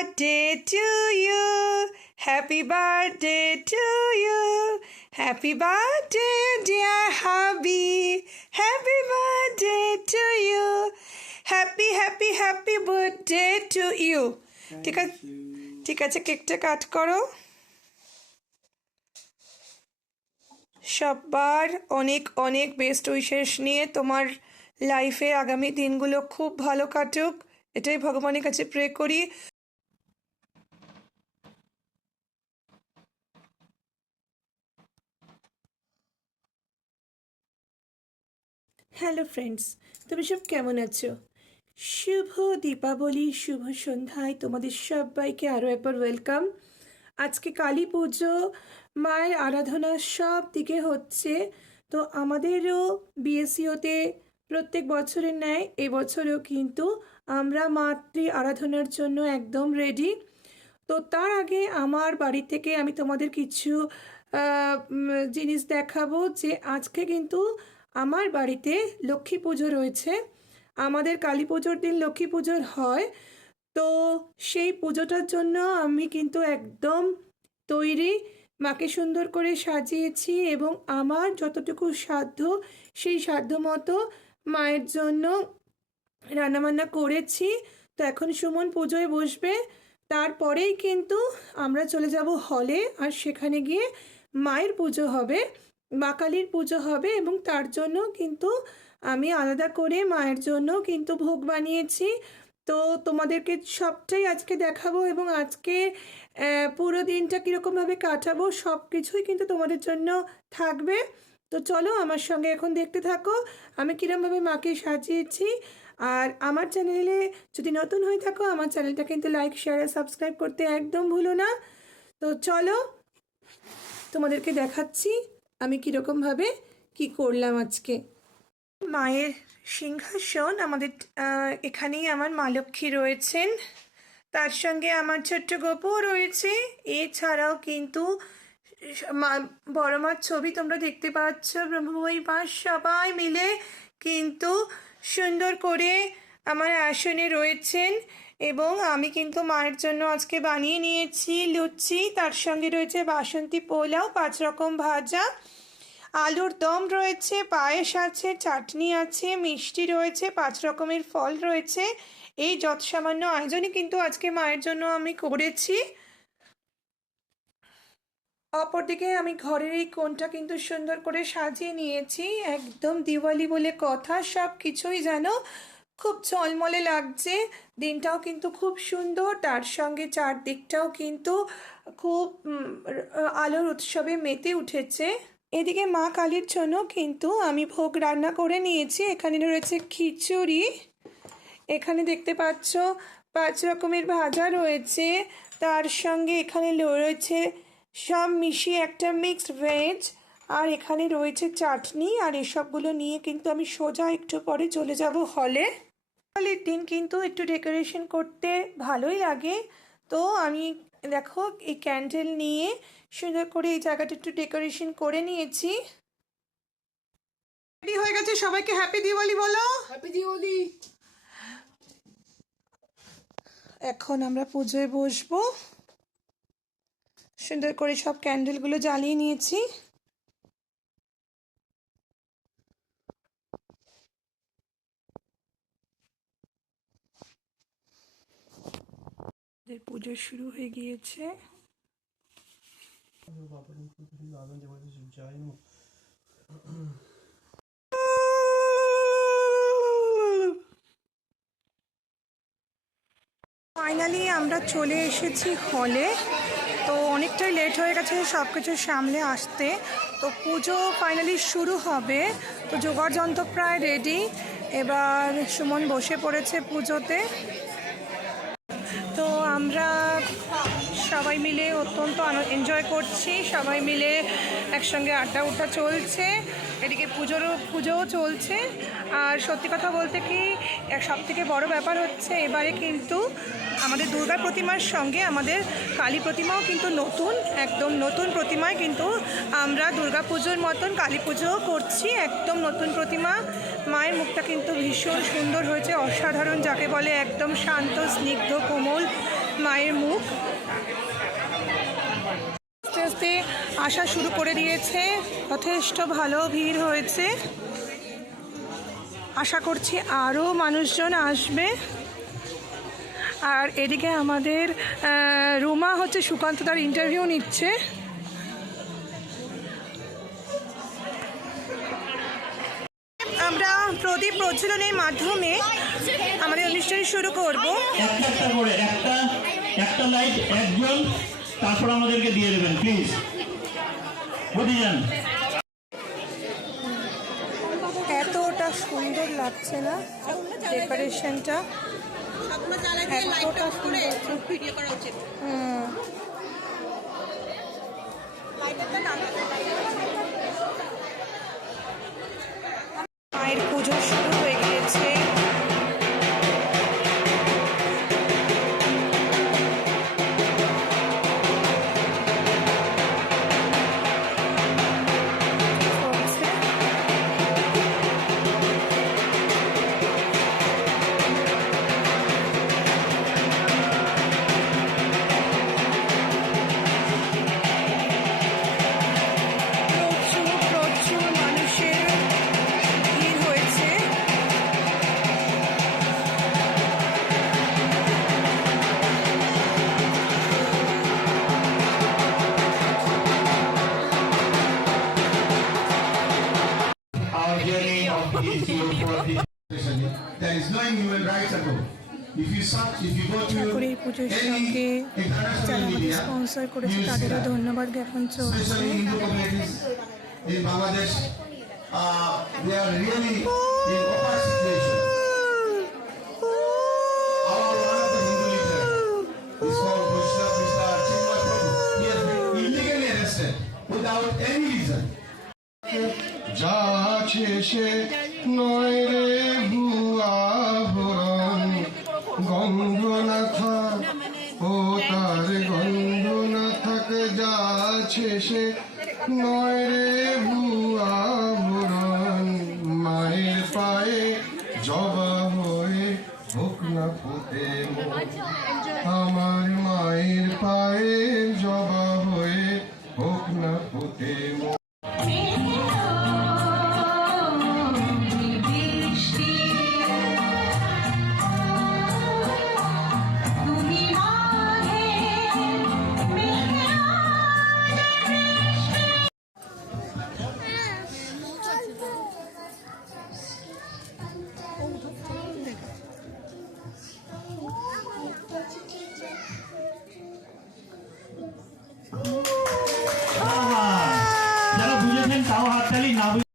birthday to you. Happy birthday to you. Happy birthday, dear hubby. Happy birthday to you. Happy birthday to you. ঠিক আছে কেকটা কাট করো। সবার অনেক অনেক বেস্ট উইশেস নিয়ে তোমার লাইফে আগামী দিনগুলো খুব ভালো কাটুক, এটাই ভগবানের কাছে প্রে করি। হ্যালো ফ্রেন্ডস, তুমি সব কেমন আছো? শুভ দীপাবলি, শুভ সন্ধ্যায় তোমাদের সবাইকে আরও একবার ওয়েলকাম। আজকে কালী পুজো, মায়ের আরাধনা সব দিকে হচ্ছে। তো আমাদেরও বিএসইওতে প্রত্যেক বছরের ন্যায় এবছরেও কিন্তু আমরা মাতৃ আরাধনার জন্য একদম রেডি। তো তার আগে আমার বাড়ি থেকে আমি তোমাদের কিছু জিনিস দেখাবো যে আজকে কিন্তু আমার বাড়িতে লক্ষ্মী পুজো রয়েছে। আমাদের কালী পুজোর দিন লক্ষ্মী পুজোর হয়, তো সেই পুজোটার জন্য আমি কিন্তু একদম তৈরি, মাকে সুন্দর করে সাজিয়েছি এবং আমার যতটুকু সাধ্য সেই সাধ্য মতো মায়ের জন্য রান্নাবান্না করেছি। তো এখন সুমন পুজোয় বসবে, তারপরেই কিন্তু আমরা চলে যাব হলে, আর সেখানে গিয়ে মায়ের পুজো হবে, মা কালীর পুজো হবে এবং তার জন্য কিন্তু আমি আলাদা করে মায়ের জন্য কিন্তু ভোগ বানিয়েছি। তো তোমাদেরকে সবটাই আজকে দেখাবো এবং আজকে পুরো দিনটা কীরকমভাবে কাটাবো সব কিছুই কিন্তু তোমাদের জন্য থাকবে। তো চলো আমার সঙ্গে এখন দেখতে থাকো আমি কীরকমভাবে মাকে সাজিয়েছি। আর আমার চ্যানেলে যদি নতুন হয়ে থাকো আমার চ্যানেলটা কিন্তু লাইক শেয়ার আর সাবস্ক্রাইব করতে একদম ভুলো না। তো চলো তোমাদেরকে দেখাচ্ছি আমি কীরকমভাবে কি করলাম আজকে। মায়ের সিংহাসন আমাদের এখানেই আমার মা লক্ষ্মী রয়েছেন, তার সঙ্গে আমার ছোট্ট গোপও রয়েছে। এছাড়াও কিন্তু বড় মার ছবি তোমরা দেখতে পাচ্ছ, ব্রহ্মময়ী মা সবাই মিলে কিন্তু সুন্দর করে আমার আসনে রয়েছেন। এবং আমি কিন্তু মায়ের জন্য আজকে বানিয়ে নিয়েছি লুচি, তার সঙ্গে রয়েছে বাসন্তী পোলাও, 5 রকম ভাজা, আলুর দম রয়েছে, পায়েস আছে, চাটনি আছে, মিষ্টি রয়েছে, 5 রকমের ফল রয়েছে। এই যত সামান্য আয়োজনই কিন্তু আজকে মায়ের জন্য আমি করেছি। অপরদিকে আমি ঘরের এই কোণটা কিন্তু সুন্দর করে সাজিয়ে নিয়েছি, একদম দিওয়ালি বলে কথা, সব কিছুই যেন খুব ঝলমলে লাগছে। দিনটাও কিন্তু খুব সুন্দর, তার সঙ্গে চারদিকটাও কিন্তু খুব আলোর উৎসবে মেতে উঠেছে। এদিকে মা কালীর জন্য কিন্তু আমি ভোগ রান্না করে নিয়েছি। এখানে রয়েছে খিচুড়ি, এখানে দেখতে পাচ্ছ 5 রকমের ভাজা রয়েছে, তার সঙ্গে এখানে রয়েছে সব মিশিয়ে একটা মিক্সড ভেজ, আর এখানে রয়েছে চাটনি। আর এসবগুলো নিয়ে কিন্তু আমি সোজা একটু পরে চলে যাব হলে। হলের দিন কিন্তু একটু ডেকোরেশন করতে ভালোই লাগে, তো আমি দেখো এই ক্যান্ডেল নিয়ে সুন্দর করে এই জায়গাটা একটু ডেকোরেশন করে নিয়েছি। রেডি হয়ে গেছে, সবাইকে হ্যাপি দিওয়ালি বলো। হ্যাপি দিওয়ালি। এখন আমরা পুজোয় বসবো, সুন্দর করে সব ক্যান্ডেলগুলো জ্বালিয়ে নিয়েছি। পুজো শুরু হয়ে গিয়েছে। ফাইনালি আমরা চলে এসেছি হলে, তো অনেকটাই লেট হয়ে গেছে সব কিছু সামলে আসতে। তো পুজো ফাইনালি শুরু হবে, তো জোগাড় যন্ত্র প্রায় রেডি। এবার সুমন বসে পড়েছে পুজোতে। তো আমরা সবাই মিলে অত্যন্ত এনজয় করছি, সবাই মিলে একসঙ্গে আড্ডা উঠা চলছে, এদিকে পুজোও চলছে। আর সত্যি কথা বলতে কি সবথেকে বড় ব্যাপার হচ্ছে এবারে কিন্তু আমাদের দুর্গা প্রতিমার সঙ্গে আমাদের কালী প্রতিমাও কিন্তু নতুন, একদম নতুন প্রতিমায় কিন্তু আমরা দুর্গা পুজোর মতন কালী পুজোও করছি, একদম নতুন প্রতিমা। মায়ের মুখটা কিন্তু ভীষণ সুন্দর হয়েছে, অসাধারণ যাকে বলে, একদম শান্ত স্নিগ্ধ কোমল মা মায়ের মুখ। আস্তে আস্তে আসা শুরু করে দিয়েছে, যথেষ্ট ভালো ভিড় হয়েছে। আশা করছি আরও মানুষজন আসবে। আর এদিকে আমাদের রুমা হচ্ছে সুকান্ত তার ইন্টারভিউ নিচ্ছে। আমরা প্রদীপ প্রজ্বলনের মাধ্যমে আমাদের অনুষ্ঠান শুরু করব। একটা করে একটা লাইট একজন, তারপর আমাদেরকে দিয়ে দেবেন প্লিজ, বুঝে যান। এতটা সুন্দর লাগছে না ডেকোরেশনটা, এতটা সুন্দর। মায়ের পুজো শুরু হয়ে গিয়েছে। প্রচুর মানুষের ভিড় হয়েছে। Our journey of issue for this. There is no human rights at all. If you go to ঠাকুরের পুজোর সঙ্গে any যারা international আমাদের media, স্পন্সর করেছে you will see তাদেরও that. ধন্যবাদ জ্ঞাপন চলছে। Especially Hindu communities in Bangladesh, they are really in open situation. Our one of the Hindu leader is called Vaishnav Mr. Chinmay Prabhu. He has been illegally arrested without any reason. যা আছে সে নয় রে ভুয়া ভরণ, গন্ধ না থাক ও তার গন্ধ না থাকে, যা আছে সে নয় রে ভুয়া ভরণ। মায়ের পায়ে জবা হয়ে হোক না ফুটে মন, আমার মায়ের পায়ে জবা হয়ে হোক না ফুটে মন। যারা বুঝেছেন তাও হাততালি, না বুঝে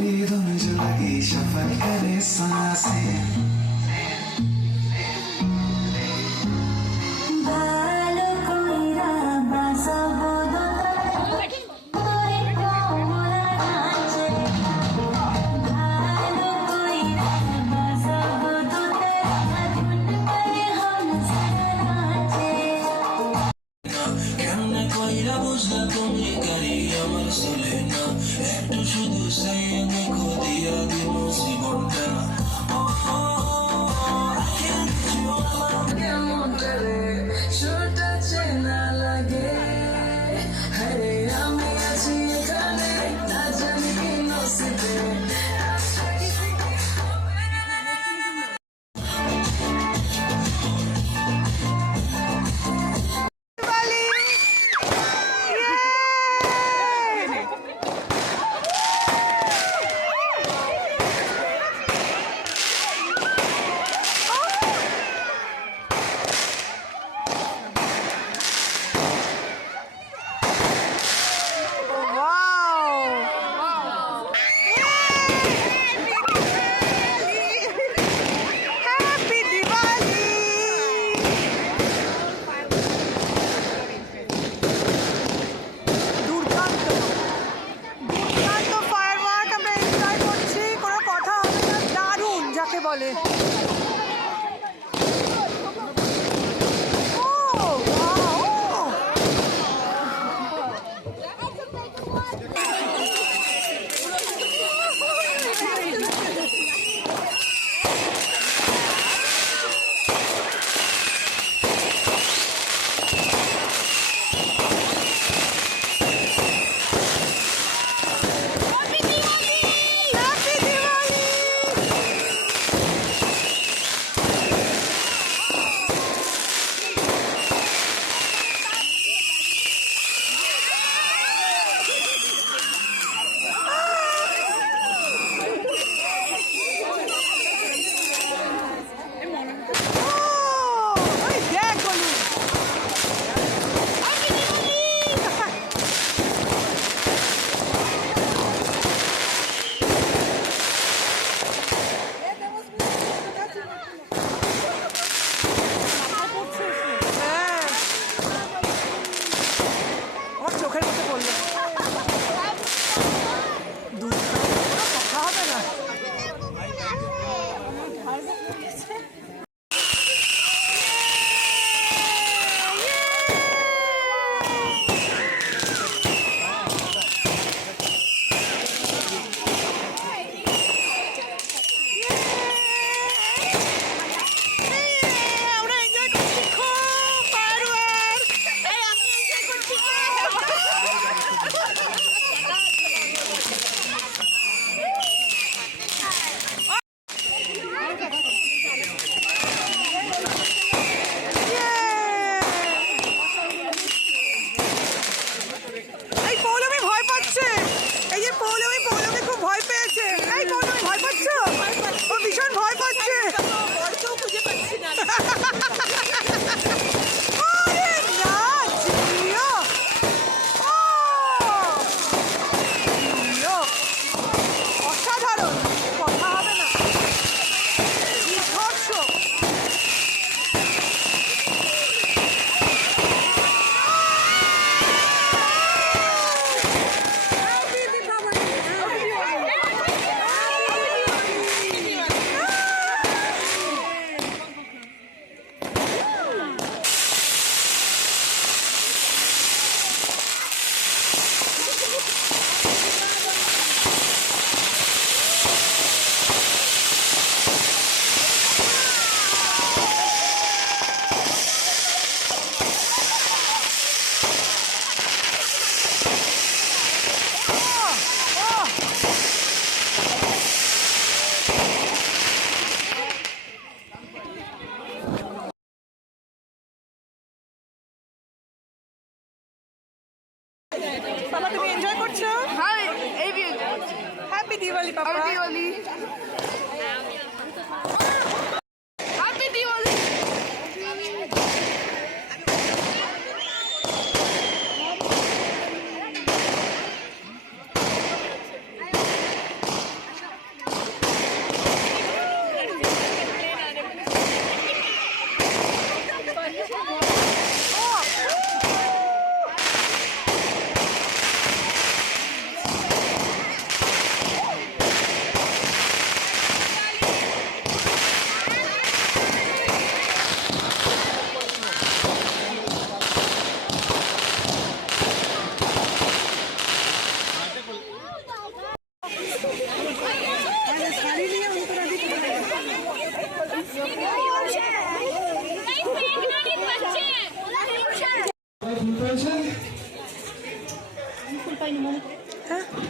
तेरी धुन जो लगी सफर करे सांसें হ্যাপি দিওয়ালি পাপা।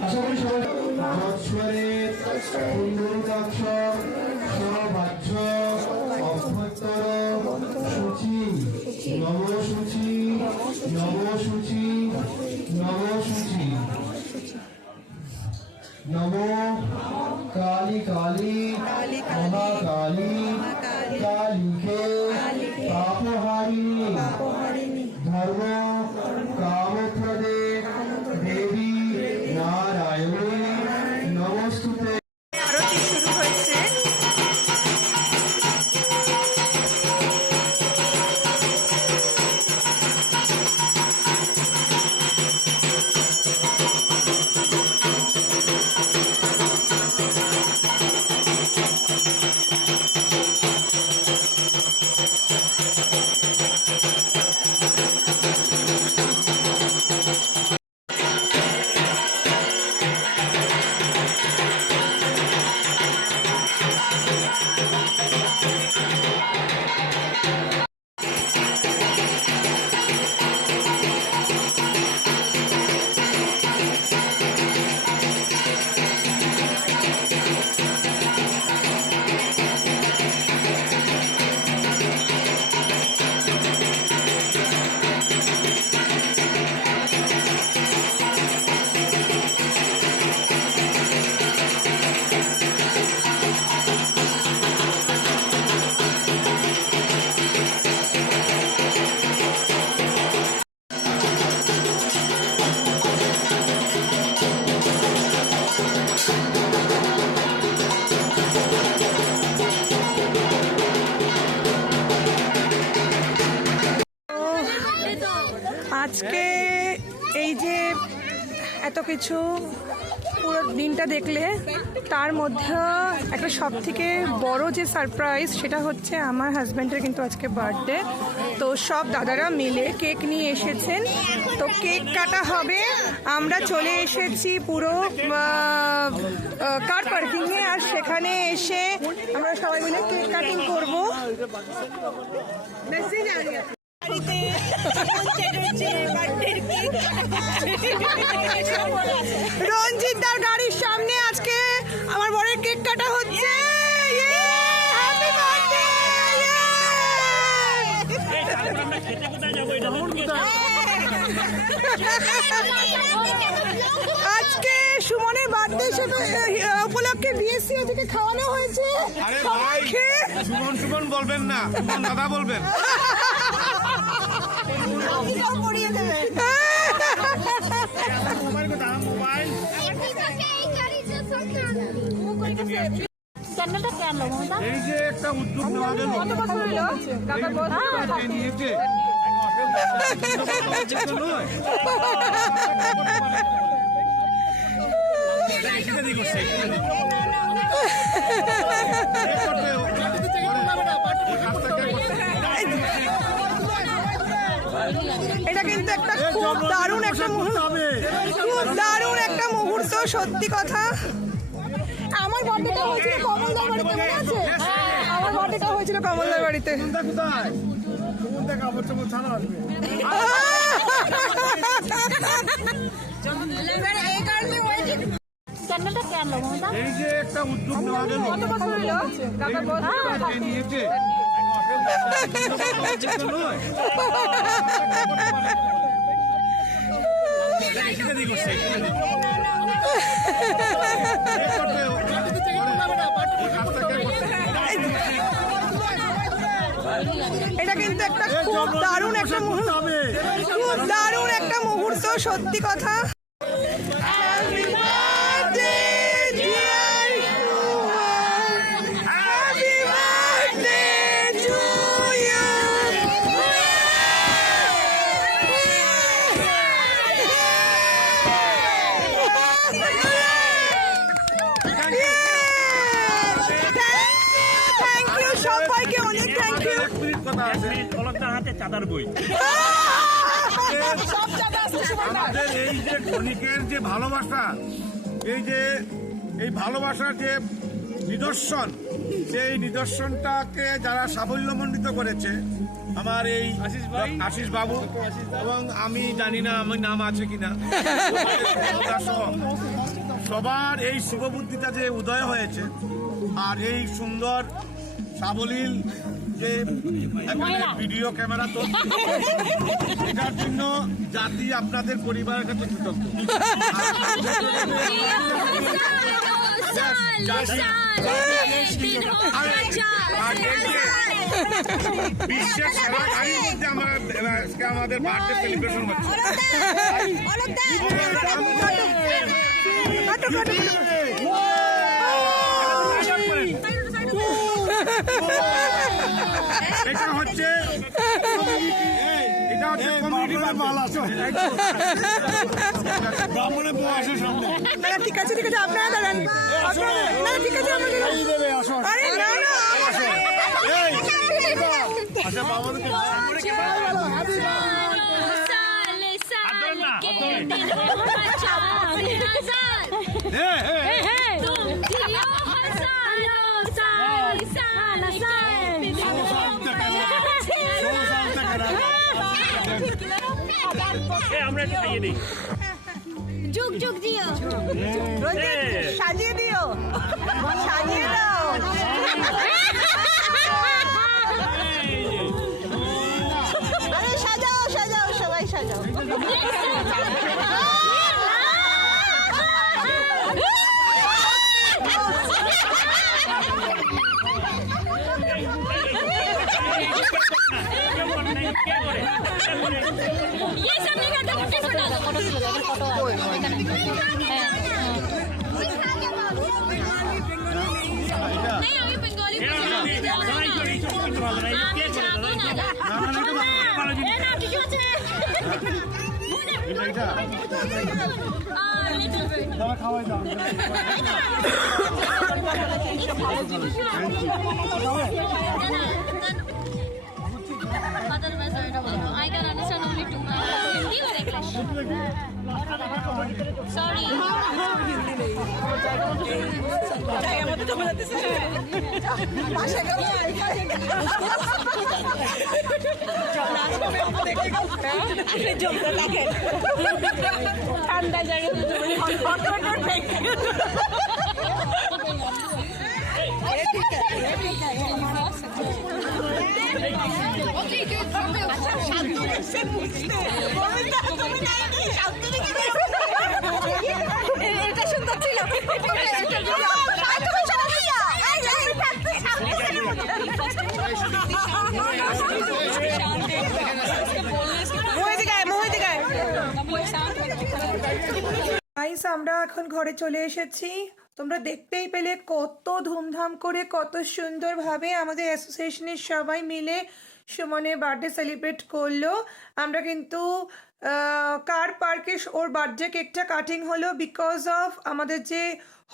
আশা করি সবাই বৎসরের পুণ্ডরীকাক্ষ সৌভাগ্য অভ্যন্তর সূচি নবসূচি নবসূচি নবসূচি নম কালী কালী মহাকালী কালীকে পাপহারিণী ধর্ম কামপ্রদে দেবী নারায়ণী নমস্তুতে। আরতি শুরু হয়েছে। আজকে এই যে এত কিছু পুরো দিনটা দেখলে তার মধ্যে একটা সব থেকে বড় যে সারপ্রাইজ সেটা হচ্ছে আমার হাজব্যান্ডের কিন্তু আজকে বার্থডে। তো সব দাদারা মিলে কেক নিয়ে এসেছেন, তো কেক কাটা হবে। আমরা চলে এসেছি পুরো কার পার্কিংয়ে, আর সেখানে এসে আমরা সবাই মিলে কেক কাটিং করবো। রঞ্জিত দার গাড়ির সামনে আজকে আমার বরের কেক কাটা হচ্ছে। আজকে সুমনের বার্থডে উপলক্ষে বিএসসি থেকে খাওয়ানো হয়েছে। সুমন বলবেন না, দাদা বলবেন। এই যে একটা উদ্যোগ নেওয়া গেল, নিয়েছে এটা কিন্তু একটা খুব দারুণ একটা মুহূর্ত, খুব দারুণ একটা মুহূর্ত, সত্যি কথা। আমার বার্থডেটা হয়েছিল কমলদার বাড়িতে, মনে আছে? আমার বার্থডেটা হয়েছিল কমলদার বাড়িতে। এই যে একটা উদ্যোগ নেওয়া গেল, নিয়েছে এটা কিন্তু একটা খুব দারুণ একটা মুহূর্ত, খুব দারুণ একটা মুহূর্ত, সত্যি কথা। Happy birthday, dear Shuman. Happy birthday to you. Thank you সবাইকে, অনেক থ্যাংক ইউ। অলকদার হাতে চাঁদার বই। আমাদের এই যে ক্ষণিকের যে ভালোবাসা, এই ভালোবাসার যে নিদর্শন, সেই নিদর্শনটাকে যারা সাফল্যমণ্ডিত করেছে আমার এই আশিস বাবু, এবং আমি জানি না আমার নাম আছে কিনা, সবার এই শুভবুদ্ধিটা যে উদয় হয়েছে, আর এই সুন্দর সাবলীল যে ভিডিও ক্যামেরা তো, এটার জন্য জাতি আপনাদের পরিবারের কাছে কৃতজ্ঞ। বিশ্বের সেরা গাড়ির মধ্যে আমাদের বার্থডে সেলিব্রেশন হচ্ছে। এটা হচ্ছে ব্রাহ্মণের বউ আসে সামনে। ঠিক আছে ঠিক আছে, আপনারা দাঁড়ান। না ঠিক আছে, আরে না না, আচ্ছা বাবাদেরকে আমরা একটু খাইয়ে দিই। যুগ যুগ দিও, সাজিয়ে দিও, সাজিয়ে দাও। আরে সাজাও সাজাও, সবাই সাজাও। ये सब नहीं करते, फोटो डालो, फोटो डालो, फोटो नहीं, अभी Bengali I can understand only two. Hindi or English? Sorry. ঠান্ডা জায়গায় এটা সুন্দর ছিল। গাইস, আমরা এখন ঘরে চলে এসেছি। তোমরা দেখতেই পেলে কত ধুমধাম করে, কত সুন্দরভাবে আমাদের অ্যাসোসিয়েশনের সবাই মিলে সুমনের বার্থডে সেলিব্রেট করলো। আমরা কিন্তু কার পার্কে ওর বার্থডে কেকটা কাটিং হলো, বিকজ অফ আমাদের যে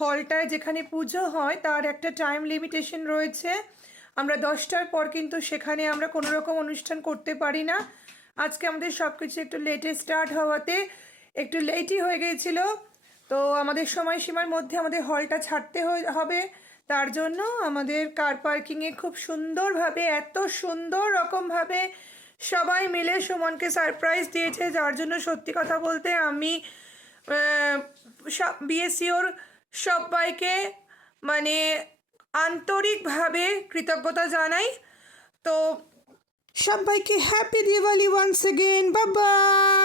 হলটায় যেখানে পুজো হয় তার একটা টাইম লিমিটেশন রয়েছে। আমরা 10টার পর কিন্তু সেখানে আমরা কোনো রকম অনুষ্ঠান করতে পারি না। আজকে আমাদের সব কিছু একটু লেটে স্টার্ট হওয়াতে একটু লেটই হয়ে গিয়েছিল, তো আমাদের সময়সীমার মধ্যে আমাদের হলটা ছাড়তে হবে। তার জন্য আমাদের কার পার্কিংয়ে খুব সুন্দরভাবে, এত সুন্দর রকমভাবে সবাই মিলে সুমনকে সারপ্রাইজ দিয়েছে, যার জন্য সত্যি কথা বলতে আমি বিএসসিওর সবাইকে মানে আন্তরিকভাবে কৃতজ্ঞতা জানাই। তো সবাইকে happy Diwali once again, bye by.